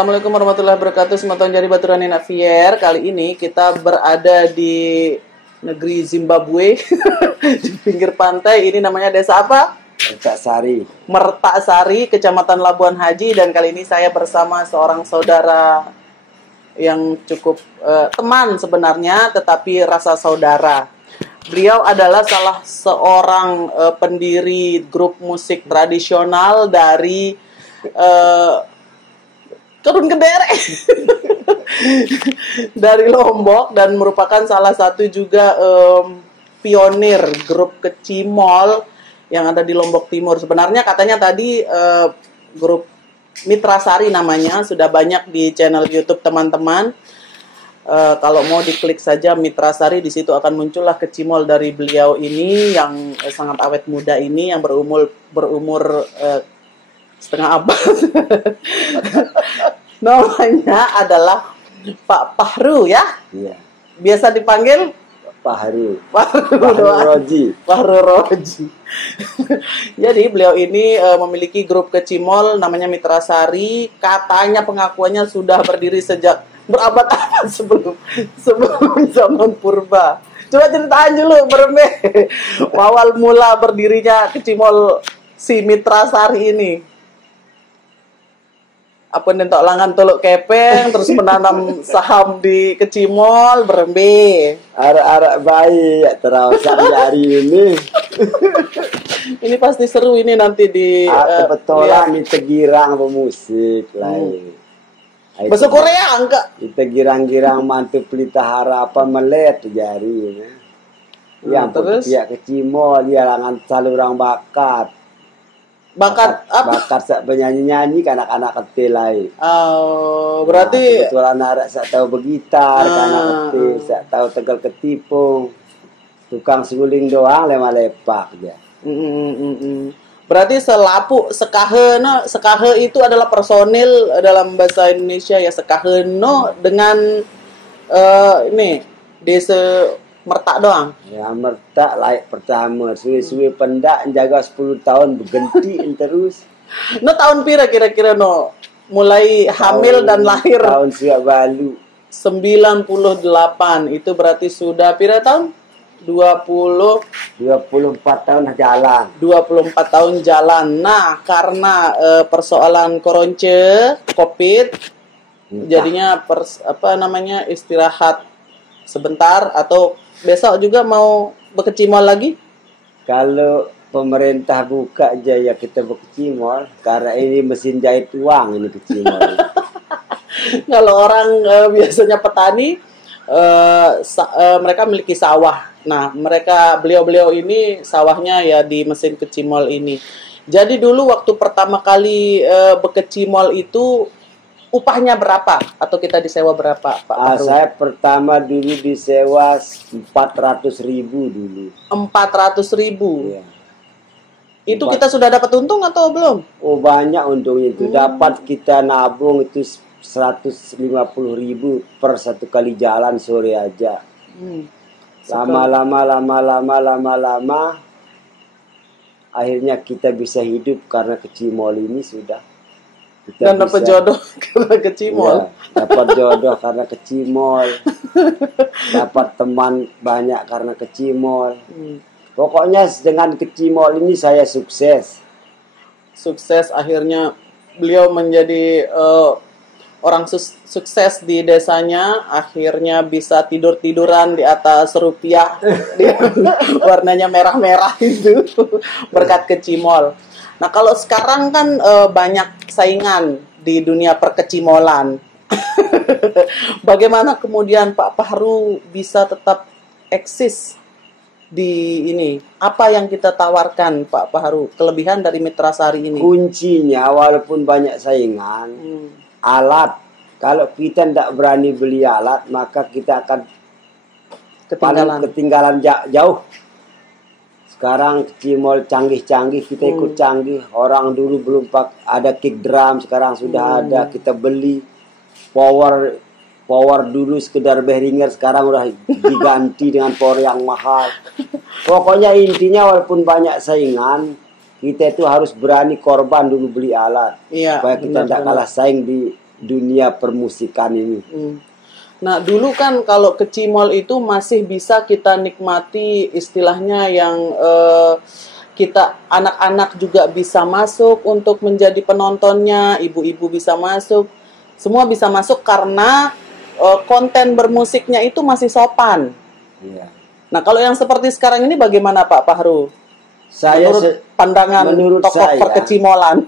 Assalamualaikum warahmatullahi wabarakatuh. Semoga jadi baturan Navier. Kali ini kita berada di negeri Zimbabwe di pinggir pantai. Ini namanya desa apa? Mertasari. Mertasari, Kecamatan Labuan Haji. Dan kali ini saya bersama seorang saudara yang cukup teman sebenarnya, tetapi rasa saudara. Beliau adalah salah seorang pendiri grup musik tradisional dari Turun Kedere dari Lombok, dan merupakan salah satu juga pionir grup Kecimol yang ada di Lombok Timur. Sebenarnya katanya tadi grup Mitrasari namanya, sudah banyak di channel YouTube teman-teman. Kalau mau diklik saja Mitrasari, di situ akan muncullah Kecimol dari beliau ini yang sangat awet muda ini, yang berumur setengah abad. Namanya adalah Pak Fahru ya. Iya. Biasa dipanggil Fahru. Fahru Roji. Fahru Roji. Jadi beliau ini memiliki grup Kecimol namanya Mitrasari. Katanya pengakuannya sudah berdiri sejak berabad-abad sebelum zaman purba. Coba ceritain dulu Berme, awal mula berdirinya Kecimol si Mitrasari ini. Apa nentok langan tolok kepeng, terus menanam saham di Kecimol, Berembe. Arak-arak bayi ya terawat hari ini. Ini pasti seru ini nanti di kebetulan di Tegirang pemusik lain. Bahasa Korea enggak? Di Tegirang-girang mantu pelita harapan melet jari. Yang terus pihak Kecimol dia langan saluran bakat. Bakat apa? Bakat sak penyanyi-nyanyi ke anak-anak kecil lain. Oh, berarti kebetulan anak sak tahu bergitar, anak kecil sak tahu tegal ketipung. Tukang suling doang lema lepak aja. Berarti selapu sekahe itu adalah personil dalam bahasa Indonesia ya, sekahe dengan ini desa Mertak doang. Ya Mertak layak pertama, suwe-suwe pendak jaga 10 tahun berganti terus. No tahun pira kira-kira mulai hamil dan lahir? Tahun siap balu 98. Itu berarti sudah pira tahun? 24 tahun jalan. 24 tahun jalan. Nah, karena persoalan koronce, Covid, jadinya istirahat sebentar, atau besok juga mau berkecimol lagi? Kalau pemerintah buka aja ya kita berkecimol, karena ini mesin jahit uang ini kecimol. Kalau orang biasanya petani, mereka memiliki sawah. Nah, beliau-beliau ini sawahnya ya di mesin kecimol ini. Jadi dulu waktu pertama kali berkecimol itu upahnya berapa? Atau kita disewa berapa, Pak Fahru? Saya pertama dulu disewa 400.000 dulu. 400.000? Ya. Itu kita sudah dapat untung atau belum? Oh, banyak untungnya itu. Dapat kita nabung itu 150.000 per satu kali jalan sore aja. Lama-lama akhirnya kita bisa hidup karena Kecimol ini sudah. Dan dapat jodoh karena Kecimol. Ya, dapat jodoh karena Kecimol. Dapat teman banyak karena Kecimol. Pokoknya dengan Kecimol ini saya sukses. Sukses, akhirnya beliau menjadi orang sukses di desanya. Akhirnya bisa tidur-tiduran di atas rupiah warnanya merah-merah itu berkat Kecimol. Nah, kalau sekarang kan banyak saingan di dunia perkecimolan. Bagaimana kemudian Pak Fahru bisa tetap eksis di ini? Apa yang kita tawarkan, Pak Fahru, kelebihan dari Mitrasari ini? Kuncinya walaupun banyak saingan, alat. Kalau kita tidak berani beli alat, maka kita akan ketinggalan jauh. Sekarang Kecimol canggih-canggih, kita ikut canggih. Orang dulu belum ada kick drum, sekarang sudah ada. Kita beli power dulu sekedar Behringer, sekarang udah diganti dengan power yang mahal. Pokoknya intinya walaupun banyak saingan, kita itu harus berani korban dulu beli alat. Iya, supaya kita tidak kalah saing di dunia permusikan ini. Nah, dulu kan kalau ke Cimol itu masih bisa kita nikmati istilahnya yang kita anak-anak juga bisa masuk untuk menjadi penontonnya, ibu-ibu bisa masuk, semua bisa masuk karena konten bermusiknya itu masih sopan. Iya. Nah, kalau yang seperti sekarang ini bagaimana Pak Fahru? Menurut pandangan tokoh perkecimolan.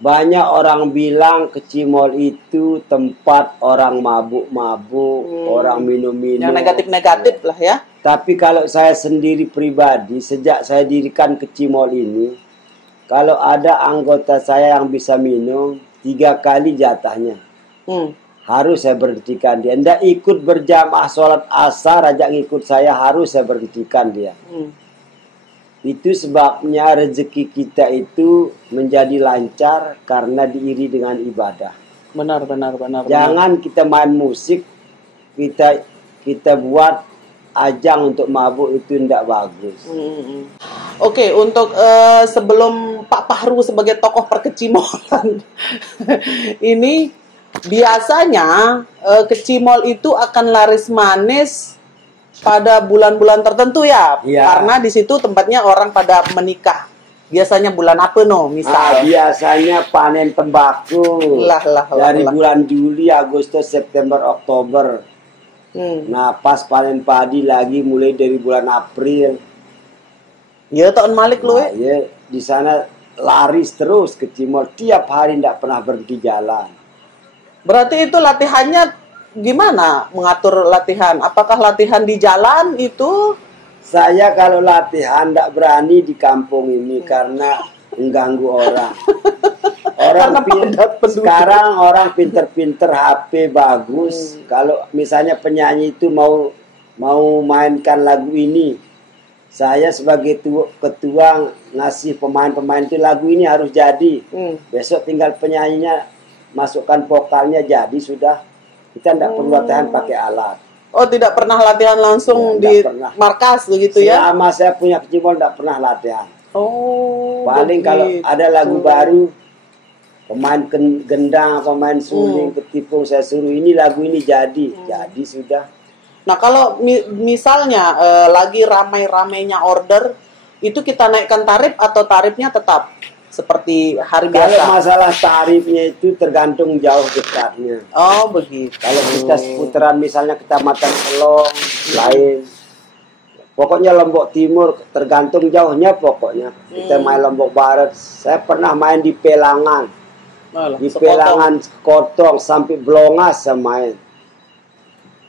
Banyak orang bilang ke Cimol itu tempat orang mabuk-mabuk, orang minum-minum. Yang negatif-negatif lah ya. Tapi kalau saya sendiri pribadi, sejak saya dirikan ke Cimol ini, kalau ada anggota saya yang bisa minum, 3 kali jatahnya. Harus saya berhentikan dia. Nggak ikut berjamaah sholat asar, ajak ngikut saya, harus saya berhentikan dia. Itu sebabnya rezeki kita itu menjadi lancar karena diiri dengan ibadah. Benar. Jangan kita main musik, kita buat ajang untuk mabuk, itu tidak bagus. Oke, untuk sebelum Pak Fahru sebagai tokoh perkecimolan ini biasanya kecimol itu akan laris manis pada bulan-bulan tertentu ya, karena di situ tempatnya orang pada menikah. Biasanya bulan apa misal? Biasanya panen tembakau dari bulan Juli, Agustus, September, Oktober. Nah, pas panen padi lagi mulai dari bulan April. Ya, tahun Malik lu. Ya, di sana laris terus ke Cimol, tiap hari tidak pernah berhenti jalan. Berarti itu latihannya gimana mengatur latihan? Apakah latihan di jalan itu? Saya kalau latihan tidak berani di kampung ini karena mengganggu orang. Sekarang orang pinter-pinter, HP bagus. Kalau misalnya penyanyi itu mau mainkan lagu ini, saya sebagai ketua ngasih pemain-pemain itu lagu ini harus jadi. Besok tinggal penyanyinya masukkan vokalnya jadi sudah. Kita tidak perlu latihan pakai alat. Oh, tidak pernah latihan langsung di markas begitu ya? Selama saya punya Cimol tidak pernah latihan. Oh, paling kalau ada lagu baru, pemain gendang, pemain suling, ketipung, saya suruh ini lagu ini jadi sudah. Nah, kalau misalnya lagi ramai-ramainya order, itu kita naikkan tarif atau tarifnya tetap seperti hari biasa? Kalau masalah tarifnya itu tergantung jauh dekatnya. Oh, begitu. Kalau kita seputaran misalnya Kecamatan Selong, lain. Pokoknya Lombok Timur tergantung jauhnya pokoknya. Kita main Lombok Barat. Saya pernah main di Pelangan. Di Pelangan Kotong sampai Blongas saya main.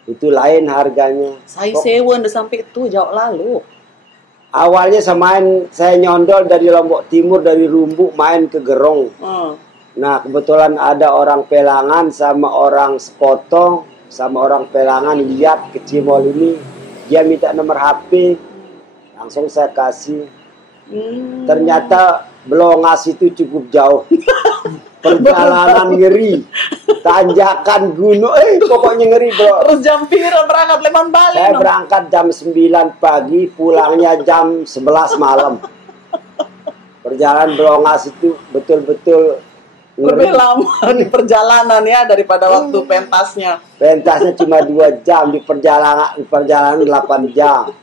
Itu lain harganya. Saya sewa udah sampai itu jauh lalu. Awalnya saya nyondol dari Lombok Timur, dari Rumbuk main ke Gerong. Nah, kebetulan ada orang Pelangan sama orang Sekotong sama orang Pelangan lihat ke Cimol ini, dia minta nomor HP, langsung saya kasih. Ternyata Blongas itu cukup jauh. Perjalanan ngeri, tanjakan gunung, pokoknya ngeri bro. Terus jam pira berangkat Leman Bali? Saya berangkat jam 9 pagi, pulangnya jam 11 malam. Perjalanan Blongas itu betul-betul ngeri. Lebih lama di perjalanan ya daripada waktu pentasnya. Pentasnya cuma 2 jam, di perjalanan 8 jam.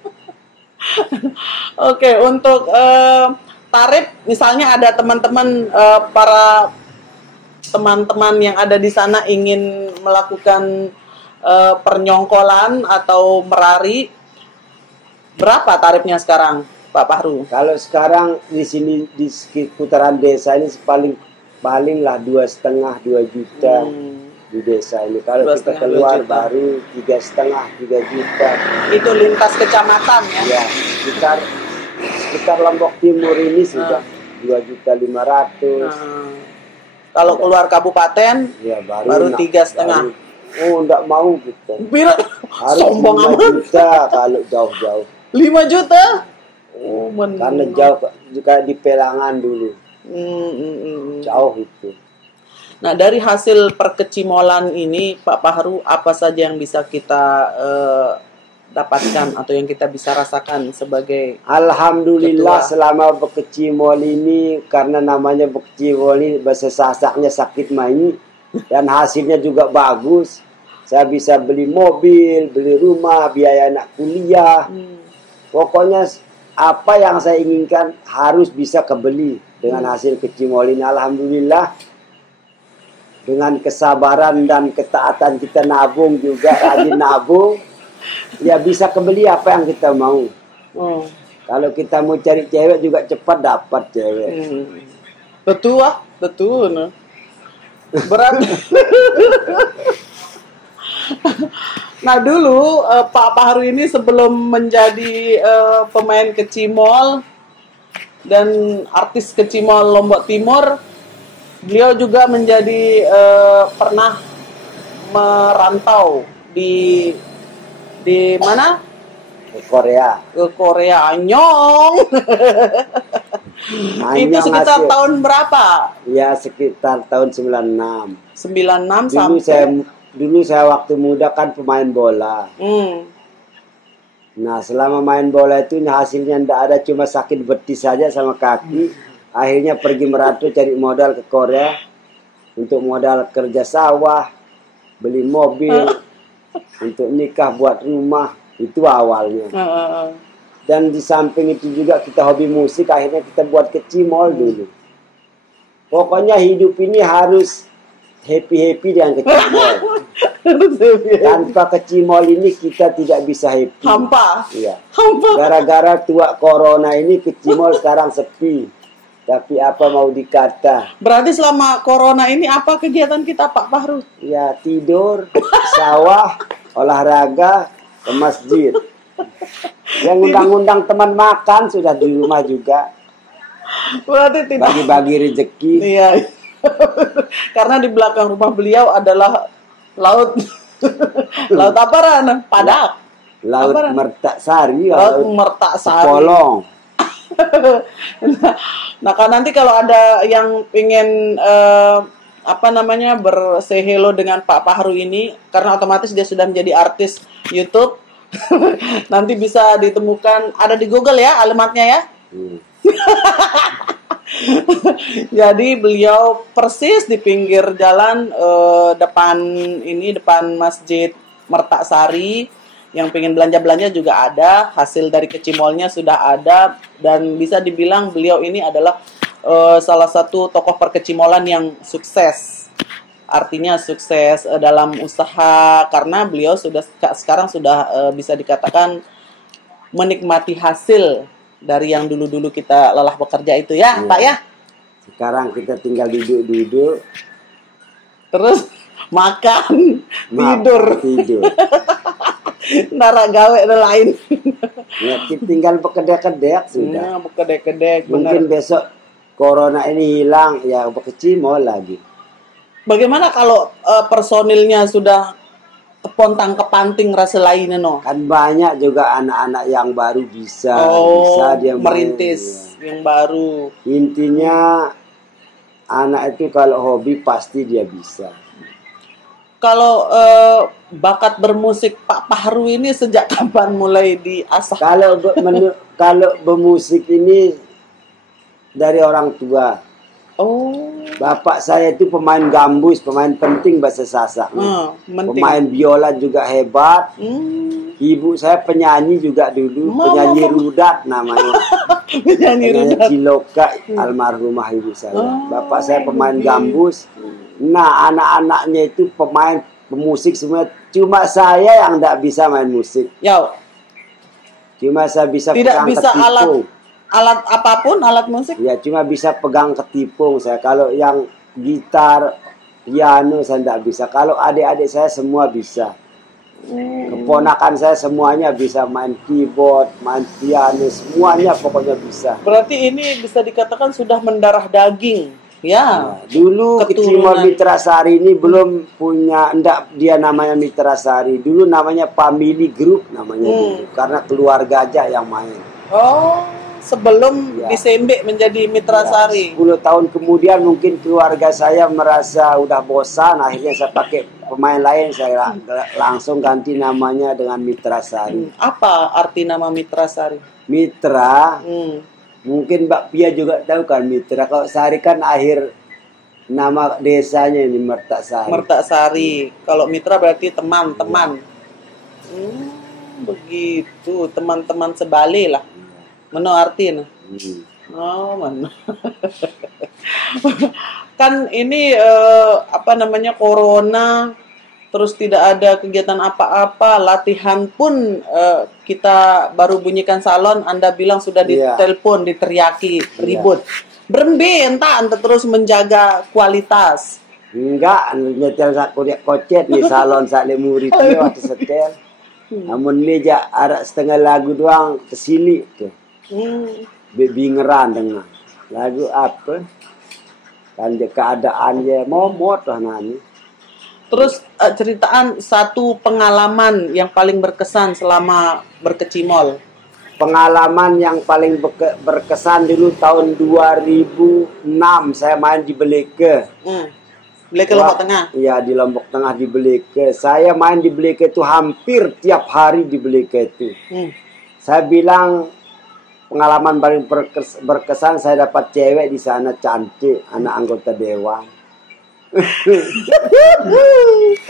Oke, untuk tarif, misalnya ada teman-teman para teman-teman yang ada di sana ingin melakukan pernyongkolan atau merari, berapa tarifnya sekarang, Pak Fahru? Kalau sekarang di sini di seputaran desa ini paling lah 2,5-2 juta di desa ini. Kalau kita keluar baru 3,5-3 juta. Itu lintas kecamatan ya? Ya, sekitar Lombok Timur ini sudah 2.500.000. Kalau keluar kabupaten ya, baru 3,5. Oh, enggak mau gitu. Harus sombong 5 juta kalau jauh-jauh. 5 juta? Oh, karena jauh juga di Pelangan dulu. Jauh itu. Nah, dari hasil perkecimolan ini, Pak Fahru, apa saja yang bisa kita dapatkan atau yang kita bisa rasakan sebagai Alhamdulillah ketua? Selama berkecimol ini, karena namanya berkecimol ini bahasa Sasaknya sakit main. Dan hasilnya juga bagus. Saya bisa beli mobil, beli rumah, biaya anak kuliah. Pokoknya apa yang saya inginkan harus bisa kebeli dengan hasil kecimol ini. Alhamdulillah, dengan kesabaran dan ketaatan kita nabung juga, rajin nabung, ya bisa kebeli apa yang kita mau. Kalau kita mau cari cewek juga cepat dapat cewek. Betul ah, betul. Nah. Berat. Nah dulu Pak Pahru ini sebelum menjadi pemain kecimol dan artis kecimol Lombok Timur, beliau juga menjadi pernah merantau di mana? Ke Korea. Ke Korea. Anyong. Itu sekitar tahun berapa? Ya sekitar tahun 96. 96 sampai. Dulu saya waktu muda kan pemain bola. Nah selama main bola itu hasilnya tidak ada, cuma sakit betis saja sama kaki. Akhirnya pergi merantau cari modal ke Korea untuk modal kerja sawah, beli mobil, untuk nikah, buat rumah. Itu awalnya. Dan di samping itu juga kita hobi musik, akhirnya kita buat kecimol dulu. Pokoknya hidup ini harus happy-happy dengan kecimol. Tanpa kecimol ini kita tidak bisa happy. Hampa. Iya. Hampa. Gara-gara tua corona ini kecimol sekarang sepi. Tapi apa mau dikata? Berarti selama corona ini apa kegiatan kita Pak Pahru? Ya tidur, sawah, olahraga, ke masjid. Yang undang-undang teman makan sudah di rumah juga. Berarti tidak bagi-bagi rezeki. Iya. Karena di belakang rumah beliau adalah laut. Laut apa Ran? Padak. Laut Mertaksari. Laut Mertaksari. Polong. Nah kan nanti kalau ada yang ingin say hello dengan Pak Pahru ini, karena otomatis dia sudah menjadi artis YouTube. Nanti bisa ditemukan, ada di Google ya alamatnya ya. Jadi beliau persis di pinggir jalan depan Masjid Mertaksari. Yang pengen belanja-belanja juga ada, hasil dari kecimolnya sudah ada, dan bisa dibilang beliau ini adalah salah satu tokoh perkecimolan yang sukses. Artinya sukses dalam usaha, karena beliau sekarang sudah bisa dikatakan menikmati hasil dari yang dulu-dulu kita lelah bekerja itu ya, Pak ya. Sekarang kita tinggal duduk-duduk, terus makan, tidur. Nara gawe lain. Ya, tinggal bekedek-kedek sudah. Bekedek-kedek. Mungkin besok corona ini hilang, ya berkecimol lagi. Bagaimana kalau personilnya sudah kepontang kepanting rasa lainnya no? Kan banyak juga anak-anak yang baru bisa dia merintis yang baru. Intinya anak itu kalau hobi pasti dia bisa. Kalau bakat bermusik Pak Pahru ini sejak kapan mulai diasah? Kalau bermusik ini dari orang tua. Bapak saya itu pemain gambus, pemain penting bahasa Sasak. Pemain biola juga hebat. Ibu saya penyanyi juga dulu, penyanyi rudat namanya. penyanyi Ciloka, almarhumah ibu saya. Bapak saya pemain gambus. Nah, anak-anaknya itu pemusik semua. Cuma saya yang tidak bisa main musik. Cuma saya bisa pegang ketipung. Alat apapun, alat musik? Ya, cuma bisa pegang ketipung saya. Kalau yang gitar, piano saya tidak bisa. Kalau adik-adik saya semua bisa. Keponakan saya semuanya bisa main keyboard, main piano, semuanya pokoknya bisa. Berarti ini bisa dikatakan sudah mendarah daging. Ya, dulu kecimol Mitra Sari ini belum punya, enggak dia namanya Mitra Sari. Dulu namanya Family Group namanya dulu, karena keluarga aja yang main. Sebelum disembek menjadi Mitra Sari. 10 tahun kemudian mungkin keluarga saya merasa udah bosan, akhirnya saya pakai pemain lain, saya langsung ganti namanya dengan Mitra Sari. Apa arti nama Mitra Sari? Mitra. Mungkin Mbak Pia juga tahu kan Mitra. Kalau Sari kan akhir Nama desanya ini Mertasari. Mertasari. Kalau mitra berarti teman-teman. Begitu, teman-teman sebali lah. Meno artinya. Oh, mana? Kan ini apa namanya, corona, terus tidak ada kegiatan apa-apa, latihan pun kita baru bunyikan salon, Anda bilang sudah ditelepon, diteriaki, ribut. Berembe entah Anda terus menjaga kualitas. Enggak, nyetel sak kuliah kocet nih salon sak murid dia waktu setel. Namun ini aja ada setengah lagu doang kesini tuh. Bingeran dengan lagu apa? Kan keadaannya momot lah nani. Terus ceritaan satu pengalaman yang paling berkesan selama berkecimol. Pengalaman yang paling berkesan dulu tahun 2006 saya main di Beleke. Beleke Lombok Tengah? Iya, di Lombok Tengah di Beleke. Saya main di Beleke itu hampir tiap hari di Beleke itu. Saya bilang pengalaman paling berkesan saya dapat cewek di sana cantik, anak anggota dewan.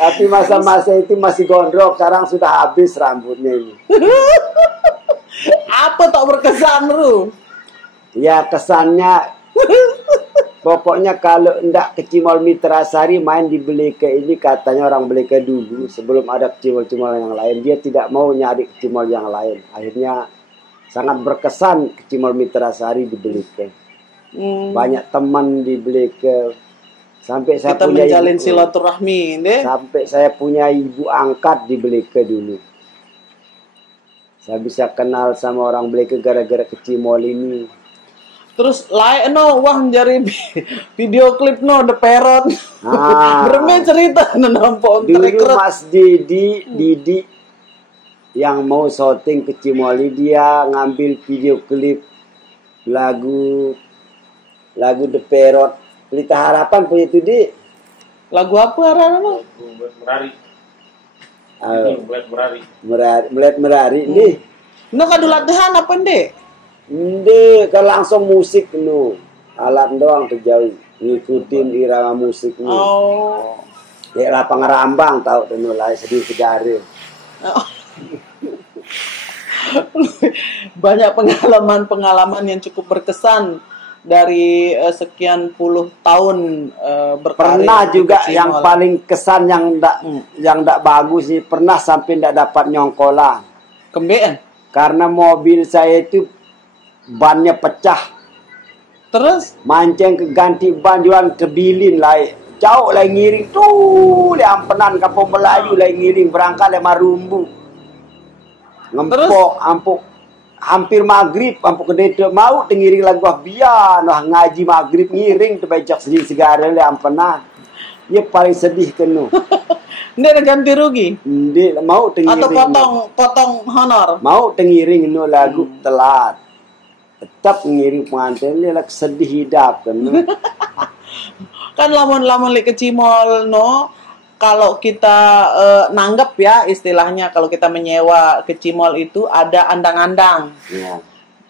Tapi masa-masa itu masih gondrong, sekarang sudah habis rambutnya ini. Apa tak berkesan lu? Ya kesannya pokoknya kalau ndak ke Cimol Mitrasari main di Beleke ini, katanya orang Beleke dulu sebelum ada cimol-cimol yang lain dia tidak mau nyari cimol yang lain. Akhirnya sangat berkesan ke Cimol Mitrasari di Beleke. Banyak teman di Beleke. Sampai saya kita punya menjalin silaturahmi deh. Sampai saya punya ibu angkat di Beleke dulu. Saya bisa kenal sama orang Beleke gara-gara ke Cimol ini. Terus lain no wah jari video klip no The Parrot. Bermain cerita nampak dulu Mas Didi yang mau syuting ke Cimoli, dia ngambil video klip lagu The Parrot. Pelita Harapan punya itu di. Lagu apa arahnya lo? Melihat Merari nih. No kadu latihan apa ndek? Ndek, kalau langsung musik nu. Alat doang terjauh. Ngikutin irama musik nu. Oh. Kayak lapang rambang tahu nu lah sedih segare. Banyak pengalaman-pengalaman yang cukup berkesan dari sekian puluh tahun berkarir. Pernah juga yang paling kesan yang ndak bagus sih, pernah sampai ndak dapat nyongkolan. Kembean? Karena mobil saya itu bannya pecah. Terus? Mancing ke ganti ban jualan ke Bilin lah. Jauh lah ngiring tuh, le Ampenan Kampung Melayu lah ngiring berangkat le Marumbu. Ngempok, ampuk hampir maghrib, ampuk gede mau tengiring lagu biar noh ngaji maghrib ngiring tu bajak sedih segara le Ampenan. Dia paling sedih kenu. Ndek ganti rugi? Ndek mau tengiring. Atau potong honor? Mau tengiring nu lagu telat. Tetap ngiring pengantin dia lah sedih hidup kenu. Kan lamun li kecimol no, kalau kita nanggap ya istilahnya, kalau kita menyewa kecimol itu ada andang-andang. Ya.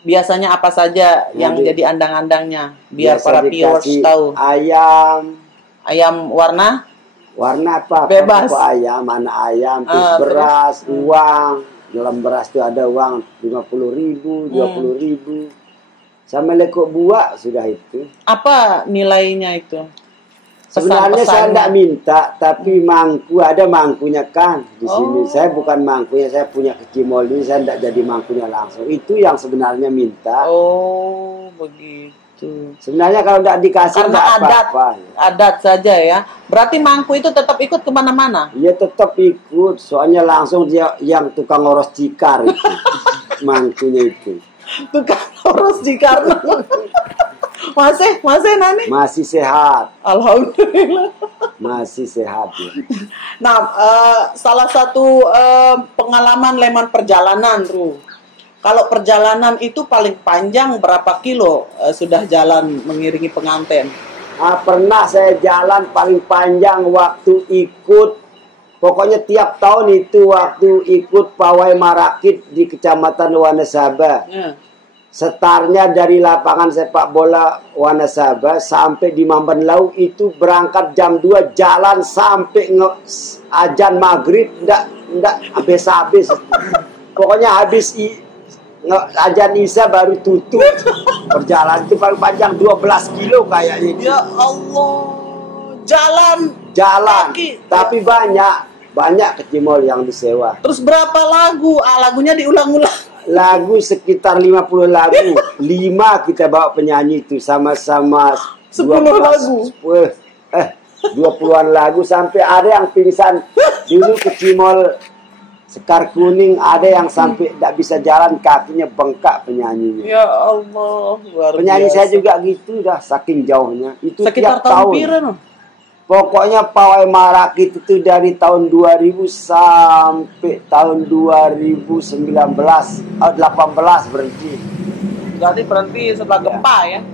Biasanya apa saja yang jadi andang-andangnya biar para viewers tahu. Ayam warna apa? Bebas. Ayam, mana ayam, terus beras, uang. Dalam beras itu ada uang 50.000, 20.000. Sama lekuk buah sudah itu. Apa nilainya itu? Sebenarnya saya tidak minta, tapi mangku ada mangkunya kan di sini. Saya bukan mangkunya, saya punya kecimol ini, saya tidak jadi mangkunya langsung. Itu yang sebenarnya minta. Oh, begitu. Sebenarnya kalau tidak dikasih karena adat saja ya. Berarti mangku itu tetap ikut kemana-mana? Iya tetap ikut, soalnya langsung dia yang tukang ngurus cikar itu. Mangkunya itu. Tukang ngurus cikar. Masih Nani? Masih sehat. Alhamdulillah. Masih sehat ya. Nah, salah satu pengalaman leman perjalanan, Ru. Kalau perjalanan itu paling panjang berapa kilo sudah jalan mengiringi pengantin? Pernah saya jalan paling panjang waktu ikut, pokoknya tiap tahun itu waktu ikut pawai marakit di Kecamatan Wonosobo. Setarnya dari lapangan sepak bola Wanasaba sampai di Mambenlau itu berangkat jam 2 jalan sampai ajan maghrib ndak habis-habis. Pokoknya habis ajan isya baru tutup. Perjalanan itu paling panjang 12 kilo kayaknya. Ya Allah. Jalan kaki. Tapi banyak kecimol yang disewa. Terus berapa lagu? Lagunya diulang-ulang. Lagu sekitar 50 lagu. 5 kita bawa penyanyi itu sama-sama 10 lagu. 20-an lagu sampai ada yang pingsan. Dulu kecimol Sekar Kuning ada yang sampai tidak bisa jalan, kakinya bengkak penyanyinya. Ya Allah, luar penyanyi biasa. saya juga gitu dah, saking jauhnya. Itu sekitar tiap tahun. Pokoknya pawai Marakit itu dari tahun 2000 sampai tahun 2019, 18 berhenti. Berarti berhenti setelah gempa ya?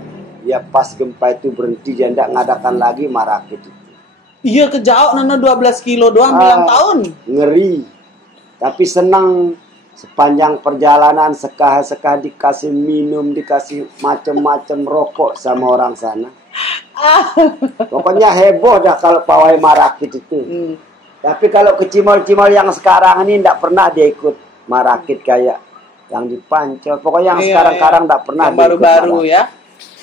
Ya pas gempa itu berhenti, dia tidak ngadakan lagi Marakit itu. Iya kejauh, nana 12 kilo doang bilang tahun. Ngeri. Tapi senang sepanjang perjalanan sekah-sekah dikasih minum, dikasih macam-macam rokok sama orang sana. Pokoknya heboh dah kalau pawai Marakit itu. Tapi kalau kecimol-cimol yang sekarang ini tidak pernah dia ikut Marakit kayak yang di Pancol. Pokoknya yang sekarang-sekarang tidak pernah. Yang baru-baru ya.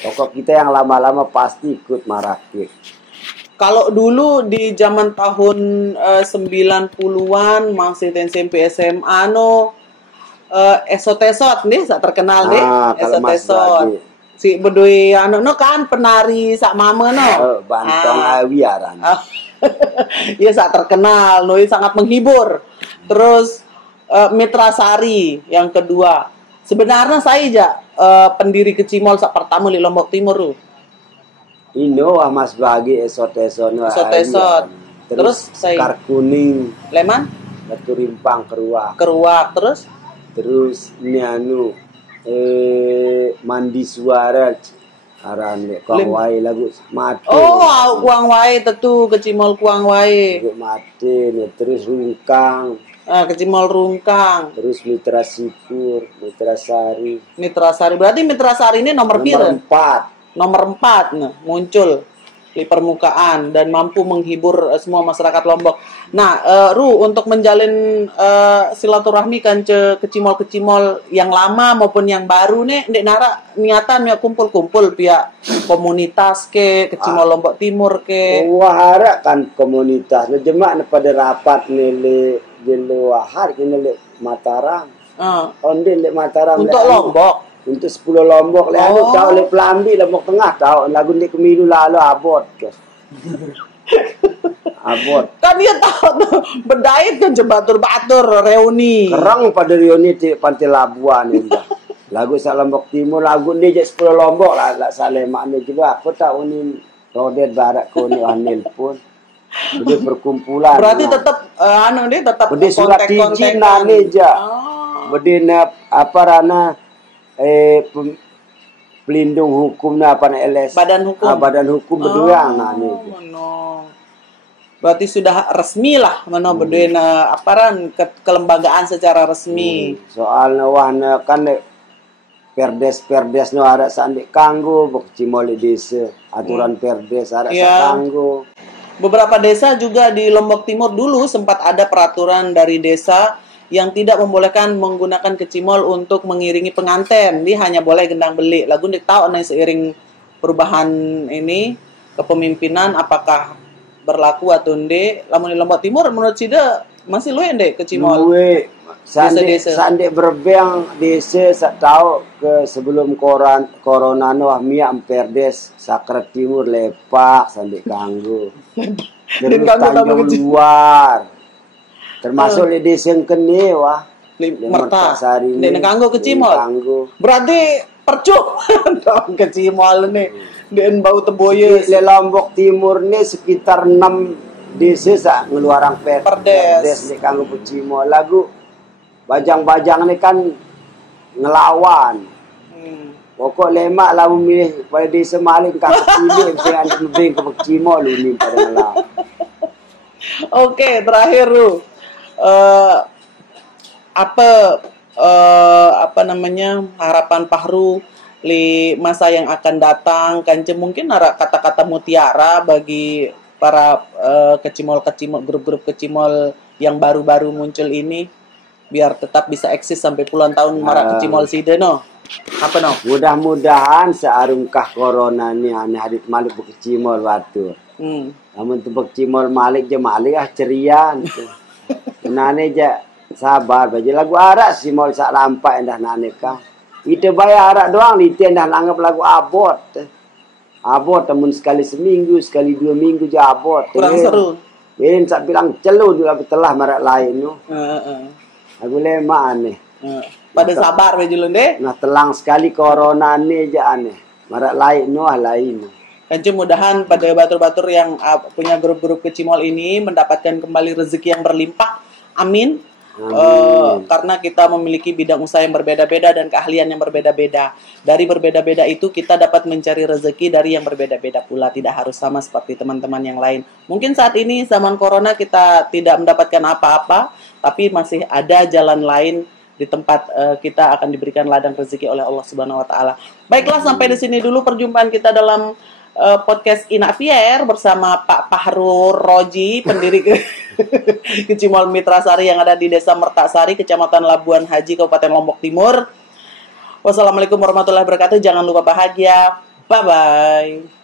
Pokok kita yang lama-lama pasti ikut Marakit. Kalau dulu di zaman tahun 90-an masih SMP SMA esot-esot nih sak terkenal deh. Esot-esot. Si bedui kan penari sak mama Bantong Awi aran. Iya sak terkenal, sangat menghibur. Terus Mitra Sari yang kedua. Sebenarnya saya aja pendiri kecimol sak pertama di Lombok Timur tuh. Ino Mas bagi esot-esot. Terus Sekar Kuning. Leman? Batu Rimpang Keruak. Terus ini Mandi Suara aran kuang wae lagu mati. Kuang wae tentu kecimol kuang wae. Mati terus Rungkang. Kecimol Rungkang. Terus Mitra Sipur, Mitra Sari. Berarti Mitra Sari ini nomor 4. Nomor 4 muncul di permukaan dan mampu menghibur semua masyarakat Lombok. Nah, untuk menjalin silaturahmi kan kecimol-kecimol yang lama maupun yang baru nih, ndek nara niatan ya kumpul-kumpul pihak komunitas ke kecimol Lombok Timur ke. Wahara kan komunitas jemak pada rapat nele Wahar nele Mataram. Onde le Mataram untuk Lombok. Untuk 10 Lombok tahu le Pelambi Lombok Tengah tahu lagu di kemilu lalu abot ke. Abot. Kan dia tahu tuh berdait kan batur-batur reuni. Kerang pada reuni di Pantai Labuan indah. Lagu sak Lombok Timur lagu ni je 10 Lombok lah Salema ni juga apa tahu ni Rodet Barat ko ni Anil pun. Jadi perkumpulan. Berarti tetap dia tetap surat izin ni je. Bedina apa rana pelindung hukum apa LS badan hukum berdua berarti sudah resmi lah berdua kelembagaan secara resmi soalnya wahna kan perdes no ada sandik kanggo bokcimol desa aturan perdes ada kanggo. Beberapa desa juga di Lombok Timur dulu sempat ada peraturan dari desa yang tidak membolehkan menggunakan kecimol untuk mengiringi pengantin. Dia hanya boleh gendang beli. Lagu ndik tahu seiring perubahan ini kepemimpinan apakah berlaku atau ndek. Lamun di Lombok Timur menurut Sida masih lu ndek kecimol. Sandek berbeng desa sak tahu ke sebelum corona mia perdes Sakret Timur lepak sandek kanggo. Terus Tanjung Luar. Termasuk di desa yang kene wah Merta Sari ini kanggo kecimol berarti percuk dong kecimol nih den bau teboye di Lombok Timur nih sekitar 6 desa sak ngeluarang perdes di kanggo kecimol lagu bajang-bajang ini kan ngelawan pokok lemak lah memilih pada desa maling kakak pilih dengan lebih ke kecimol ini pada ngelawan. Oke, terakhir apa apa namanya, harapan Pahru li masa yang akan datang, Kance mungkin kata-kata mutiara bagi para kecimol-kecimol, grup-grup kecimol yang baru-baru muncul ini, biar tetap bisa eksis sampai puluhan tahun marak kecimol side no. Apa no? Mudah-mudahan searungkah corona ni aneh hadit malik bekecimol batu. Namun tu bekecimol malik je malik ceria. Nane je sabar baje lagu arak simol sak lampak dah nane kah. Kita bayar arak doang litian dah anggap lagu abot. Abot temun sekali seminggu, sekali 2 minggu je abot. Kurang seru. Ben sak bilang celu juga betelah marak lain no. Lagu lema aneh. Pada sabar baje lu deh. Nah telang sekali corona ni je aneh. Marak lain no lain. Dan mudahan pada batur-batur yang punya grup-grup kecimol ini mendapatkan kembali rezeki yang berlimpah. Amin. Karena kita memiliki bidang usaha yang berbeda-beda dan keahlian yang berbeda-beda. Dari berbeda-beda itu kita dapat mencari rezeki dari yang berbeda-beda pula. Tidak harus sama seperti teman-teman yang lain. Mungkin saat ini zaman corona kita tidak mendapatkan apa-apa, tapi masih ada jalan lain di tempat kita akan diberikan ladang rezeki oleh Allah Subhanahu wa taala. Baiklah, sampai di sini dulu perjumpaan kita dalam podcast Inavier bersama Pak Pahru Roji, pendiri Kecimol Mitrasari yang ada di Desa Mertasari, Kecamatan Labuan Haji, Kabupaten Lombok Timur. Wassalamualaikum warahmatullahi wabarakatuh. Jangan lupa bahagia. Bye bye.